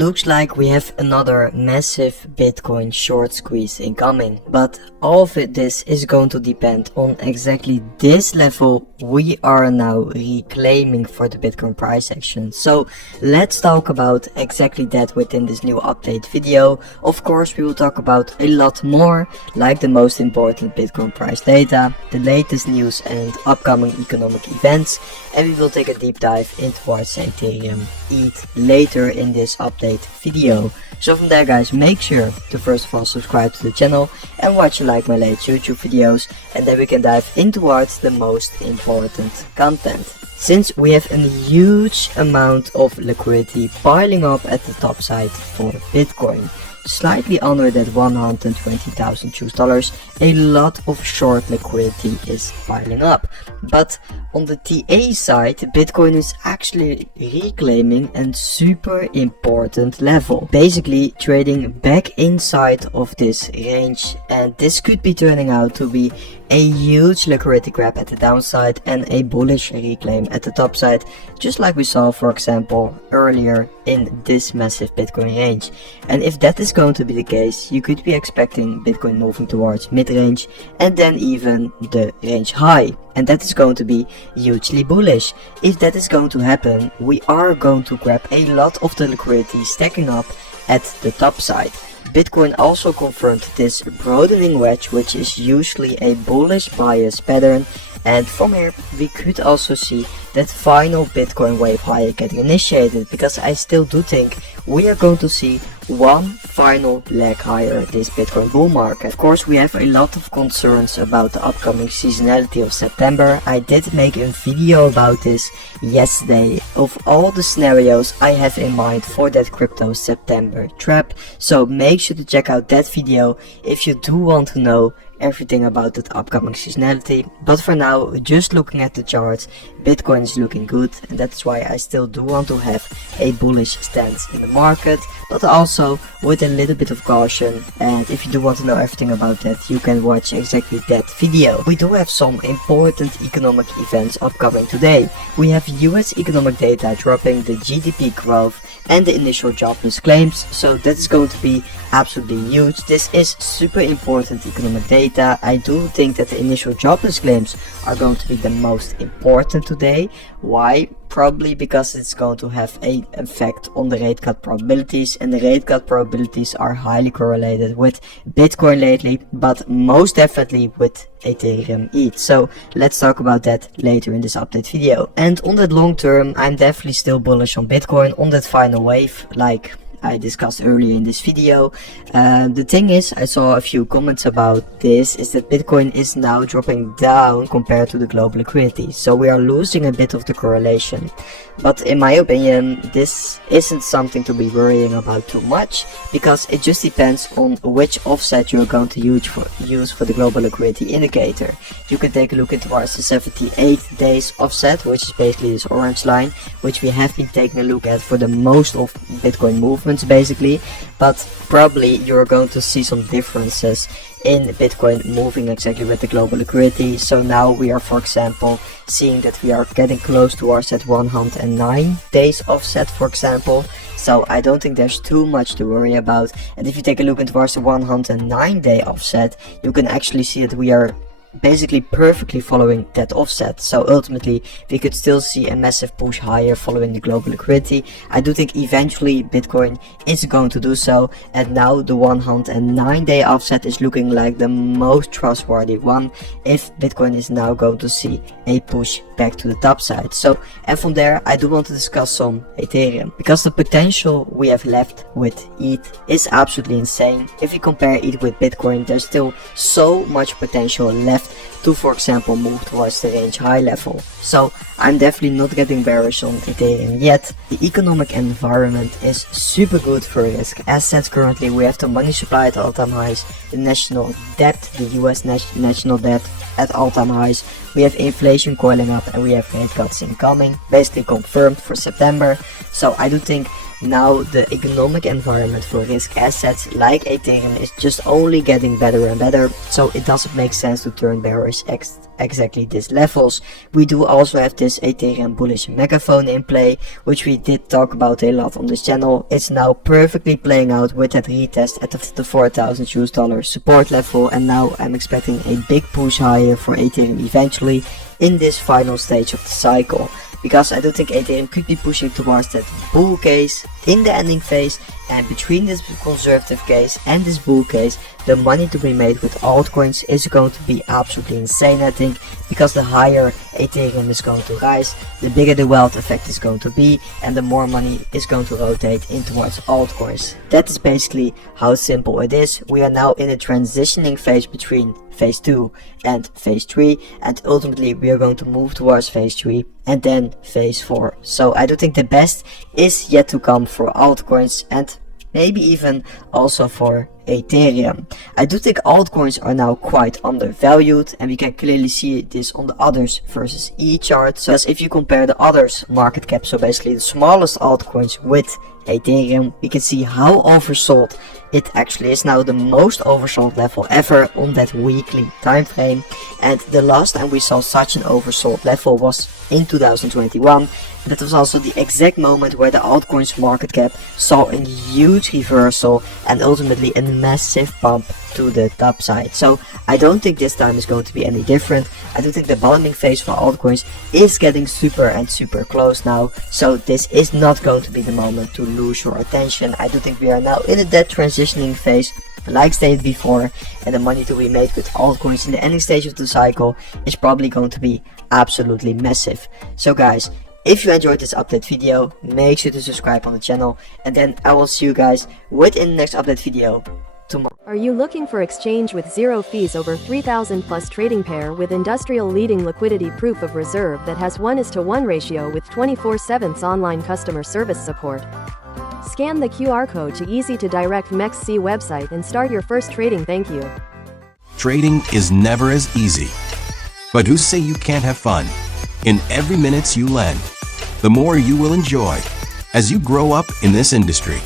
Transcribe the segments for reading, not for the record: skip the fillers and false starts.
looks like we have another massive Bitcoin short squeeze incoming, but all of this is going to depend on exactly this level we are now reclaiming for the Bitcoin price action. So let's talk about exactly that within this new update video. Of course, we will talk about a lot more, like the most important Bitcoin price data, the latest news and upcoming economic events, and we will take a deep dive into what's Ethereum ETH later in this update video. So from there guys, make sure to first of all subscribe to the channel and watch like my latest YouTube videos, and then we can dive into towards the most important content. Since we have a huge amount of liquidity piling up at the top side for Bitcoin, slightly under that $120,000, a lot of short liquidity is piling up. But on the TA side, Bitcoin is actually reclaiming a super important level, basically trading back inside of this range, and this could be turning out to be a huge liquidity grab at the downside and a bullish reclaim at the top side, just like we saw for example earlier in this massive Bitcoin range. And if that is going to be the case, you could be expecting Bitcoin moving towards mid-range and then even the range high, and that is going to be hugely bullish. If that is going to happen, we are going to grab a lot of the liquidity stacking up at the top side. Bitcoin also confirmed this broadening wedge, which is usually a bullish bias pattern, and from here we could also see that final Bitcoin wave higher getting initiated, because I still do think we are going to see one final leg higher this Bitcoin bull market. Of course, we have a lot of concerns about the upcoming seasonality of September. I did make a video about this yesterday of all the scenarios I have in mind for that crypto September trap, so make sure to check out that video if you do want to know everything about that upcoming seasonality. But for now, just looking at the charts, Bitcoin is looking good, and that's why I still do want to have a bullish stance in the market, but also with a little bit of caution. And if you do want to know everything about that, you can watch exactly that video. We do have some important economic events upcoming today. We have US economic data dropping, the GDP growth and the initial jobless claims, so that is going to be absolutely huge. This is super important economic data. I do think that the initial jobless claims are going to be the most important today. Why? Probably because it's going to have an effect on the rate cut probabilities, and the rate cut probabilities are highly correlated with Bitcoin lately, but most definitely with Ethereum ETH. So let's talk about that later in this update video. And on that long term, I'm definitely still bullish on Bitcoin on that final wave, like I discussed earlier in this video. The thing is, I saw a few comments about this, is that Bitcoin is now dropping down compared to the global liquidity, so we are losing a bit of the correlation. But in my opinion, this isn't something to be worrying about too much, because it just depends on which offset you're going to use for the global liquidity indicator. You can take a look into our 78 days offset, which is basically this orange line, which we have been taking a look at for the most of Bitcoin movements basically, but probably you're going to see some differences in Bitcoin moving exactly with the global liquidity. So now we are, for example, seeing that we are getting close towards that 109 days offset, for example. So I don't think there's too much to worry about. And if you take a look into our 109 day offset, you can actually see that we are basically perfectly following that offset. So ultimately we could still see a massive push higher following the global liquidity. I do think eventually Bitcoin is going to do so, and now the 109 day offset is looking like the most trustworthy one if Bitcoin is now going to see a push back to the top side. So, and from there I do want to discuss some Ethereum, because the potential we have left with ETH is absolutely insane. If you compare ETH with Bitcoin, there's still so much potential left to, for example, move towards the range high level. So I'm definitely not getting bearish on Ethereum yet. The economic environment is super good for risk assets currently. We have the money supply at all-time highs, the national debt, the US national debt at all-time highs. We have inflation coiling up, and we have rate cuts incoming, basically confirmed for September. So I do think now the economic environment for risk assets like Ethereum is just only getting better and better, so it doesn't make sense to turn bearish exactly these levels. We do also have this Ethereum bullish megaphone in play, which we did talk about a lot on this channel. It's now perfectly playing out with that retest at the 4,000 US dollar support level, and now I'm expecting a big push higher for Ethereum eventually in this final stage of the cycle, because I do think Ethereum could be pushing towards that bull case in the ending phase, and between this conservative case and this bull case, the money to be made with altcoins is going to be absolutely insane, I think, because the higher Ethereum is going to rise, the bigger the wealth effect is going to be, and the more money is going to rotate in towards altcoins. That is basically how simple it is. We are now in a transitioning phase between phase 2 and phase 3, and ultimately we are going to move towards phase 3 and then phase 4. So I do think the best is yet to come for altcoins, and maybe even also for Ethereum. I do think altcoins are now quite undervalued, and we can clearly see this on the others versus E chart. So as if you compare the others market cap, so basically the smallest altcoins with Ethereum, we can see how oversold it actually is. Now the most oversold level ever on that weekly time frame, and the last time we saw such an oversold level was in 2021. That was also the exact moment where the altcoins market cap saw a huge reversal and ultimately a massive bump to the top side. So I don't think this time is going to be any different. I do think the bottoming phase for altcoins is getting super close now, so this is not going to be the moment to lose your attention. I do think we are now in that transitioning phase, like stated before, and the money to be made with altcoins in the ending stage of the cycle is probably going to be absolutely massive. So guys, if you enjoyed this update video, make sure to subscribe on the channel, and then I will see you guys within the next update video tomorrow. Are you looking for exchange with zero fees over 3,000 plus trading pair with industrial leading liquidity proof of reserve that has 1:1 ratio with 24/7 online customer service support? Scan the QR code to easy to direct MEXC website and start your first trading. Thank you. Trading is never as easy. But who say you can't have fun? In every minute you lend, the more you will enjoy. As you grow up in this industry,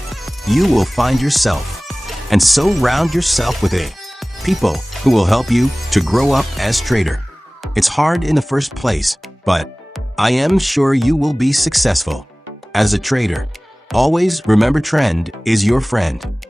you will find yourself, and so round yourself with people who will help you to grow up as trader. It's hard in the first place, but I am sure you will be successful. As a trader, always remember trend is your friend.